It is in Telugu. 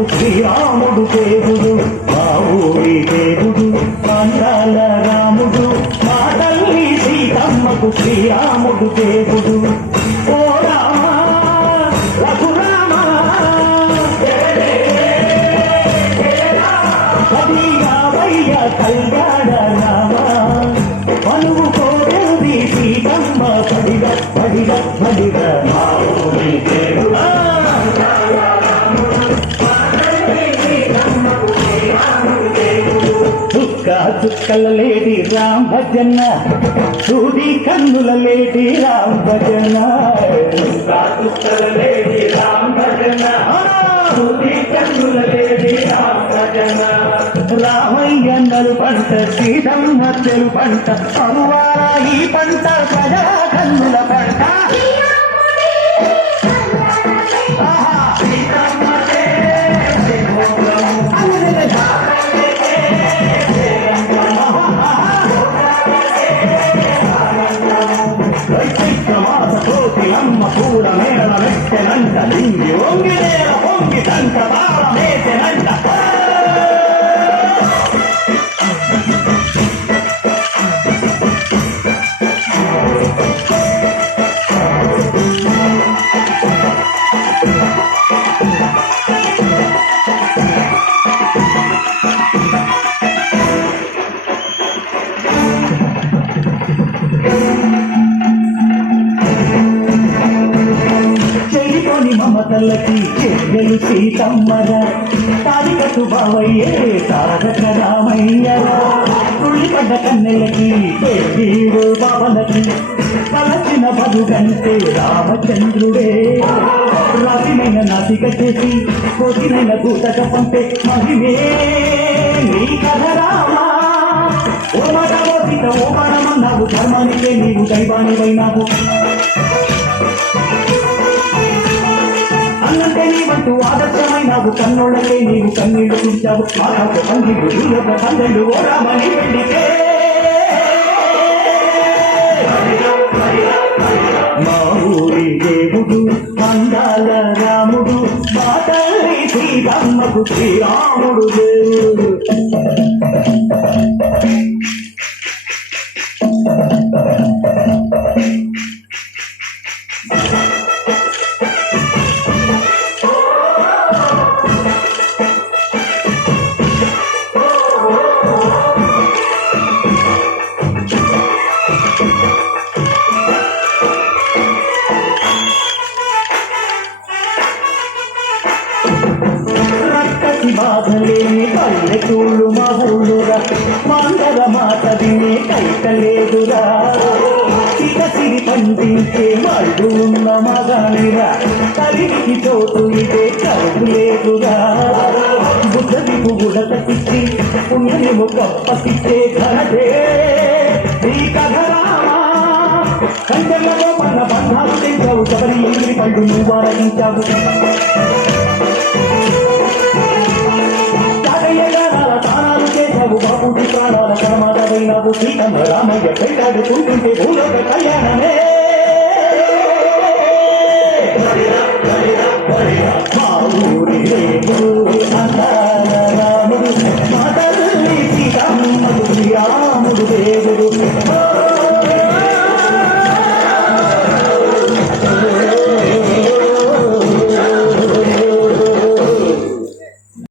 సీతమ్మకు శ్రీరాముడు దేవుడు, మా ఊరి దేవుడు మండల రాముడు, మా తల్లి సీతమ్మకు శ్రీరాముడు దేవుడు. ఓ రామ రఘురామ కవియావయ్య కళ్యాణ రామ, మనువు కోరేది సీతమ్మ పడిగ పడిగ పడిగ మా ఊరి దేవుడా. చుక్కల లేడి రామ్ భజన, సూది కన్నుల లేడి రామ్ భజన, చుక్కల లేడి రామ్ భజన, సూది కన్నుల లేడి రామ్ భజన. రామయ్య నలు పంట సీతమ్మ తెలు పంట, అరువాల ఈ పంట ప్రజా కన్నుల పంట. అమ్మ పూల మేళ మెట్టెనంట, లింగి ఒంగి నేల పొంగి తంట తాళ మేటెనంట. మమతలకి చెయ్యలు సీతమ్మరా, తాలికట్టు బావయ్యే తారక రామయ్యరా, తుళ్ళిపడ్డ కన్నెలకి వీడు బావలకి పలచిన బదుగంటే రామచంద్రుడే. రాతినైన నాటిక చేసి కోటినైన దూతక పంపే మహిమే నీ కథ రామా. ఓ మాట ఓ సీత ఓ మానమన్నావు, ధర్మానికే నీవు దైవానివైనావు. అన్నంటే నీవంటూ ఆదర్శమైనావు, కన్నోళ్ళకే నీవు కన్నీళ్లు చూచావు. మానవ పండిలు దుర్లభ పందెళ్ళు ఓ రామని పెళ్లికే. మా ఊరి దేవుడు మందాల రాముడు, మా తల్లి సీతమ్మకు శ్రీరాముడు దేవుడు. బాధలేని పల్లెటూళ్ళు మా ఊళ్ళురా, మందర మాట వినే కైకలేదురా. సిరి పండించే వాళ్ళు ఉన్న మగానిరా, తల్లికి చోటు ఇదే కరువు లేదురా. బుద్ధది పువ్వుడతకిచ్చి పుణ్యము కప్పకిచ్చే ఘనదే నీ కథ రామా. కంచెలలో మన బంధాలు తెచ్చావు, శబరి ఇంగిరి పండు నువ్వు ఆరగించావు. బాబుడి ప్రాణాల ప్రమాదమైనావు, సీతమ్మ రామయ్య పెళ్ళాడుకుంటుంటే భూలోక కళ్యాణమే. మా ఊరి దేవుడు అందాల రాముడు, మా తల్లి సీతమ్మకు శ్రీరాముడు దేవుడు.